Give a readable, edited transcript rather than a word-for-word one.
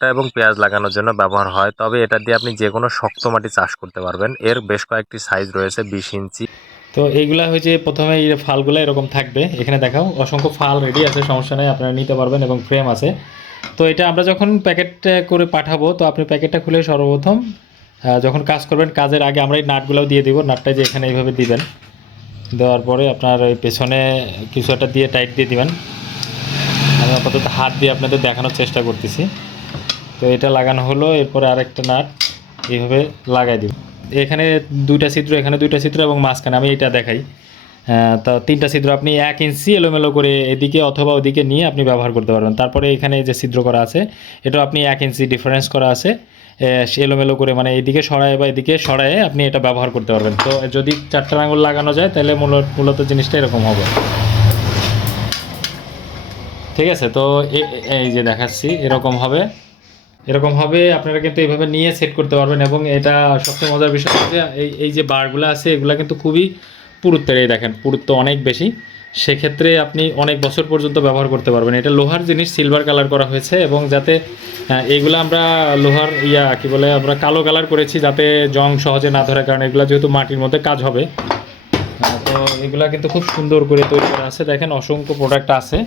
ভুট্টা এবং পেঁয়াজ লাগানোর জন্য ব্যবহার হয়, তবে এটা দিয়ে আপনি যে কোনো শক্ত মাটি চাষ করতে পারবেন। এর বেশ কয়েকটি সাইজ রয়েছে, 20 ইঞ্চি। তো এইগুলা হচ্ছে প্রথমে এই ফালগুলো এরকম থাকবে, এখানে দেখাও অসংখ্য ফাল রেডি আছে, সমস্যা নেই, আপনারা নিতে পারবেন এবং ফ্রেম আছে। তো এটা আমরা যখন প্যাকেট করে পাঠাবো, তো আপনি প্যাকেটটা খুলে সর্বপ্রথম যখন কাজ করবেন, কাজের আগে আমরা এই নাটগুলোও দিয়ে দিব। নাটটা যে এখানে এইভাবে দিবেন, দেওয়ার পরে আপনার ওই পেছনে কিছু একটা দিয়ে টাইট দিয়ে দিবেন। আমি আপাতত হাত দিয়ে আপনাদের দেখানোর চেষ্টা করতেছি। তো এটা লাগানো হলো, এরপরে আরেকটা নাট এইভাবে লাগাই দিব। এখানে দুইটা ছিদ্র, এখানে দুইটা ছিদ্র এবং মাঝখানে আমি এটা দেখাই। তো তিনটা ছিদ্র আপনি 1 ইঞ্চি এলোমেলো করে এদিকে অথবা ওদিকে নিয়ে আপনি ব্যবহার করতে পারবেন। তারপরে এখানে যে ছিদ্র করা আছে, এটাও আপনি 1 ইঞ্চি ডিফারেন্স করা আছে, এলোমেলো করে মানে এইদিকে সরায় বা এদিকে সরায়ে আপনি এটা ব্যবহার করতে পারবেন। তো যদি 4টা আঙুল লাগানো যায় তাহলে মূলত জিনিসটা এরকম হবে। ঠিক আছে, তো এই যে দেখাচ্ছি এরকম হবে। এরকম হবে, আপনারা কিন্তু এইভাবে নিয়ে সেট করতে পারবেন। এবং এটা সবচেয়ে মজার বিষয় হচ্ছে এই যে বারগুলো আছে, এগুলো কিন্তু খুবই পুরুত্বের, এই দেখেন পুরুত্ব অনেক বেশি। সেক্ষেত্রে আপনি অনেক বছর পর্যন্ত ব্যবহার করতে পারবেন। এটা লোহার জিনিস, সিলভার কালার করা হয়েছে, এবং যাতে এইগুলো আমরা লোহার কী বলে আমরা কালো কালার করেছি যাতে জং সহজে না ধরে, কারণ এগুলো যেহেতু মাটির মধ্যে কাজ হবে। তো এগুলা কিন্তু খুব সুন্দর করে তৈরি করা আছে, দেখেন অসংখ্য প্রোডাক্ট আছে।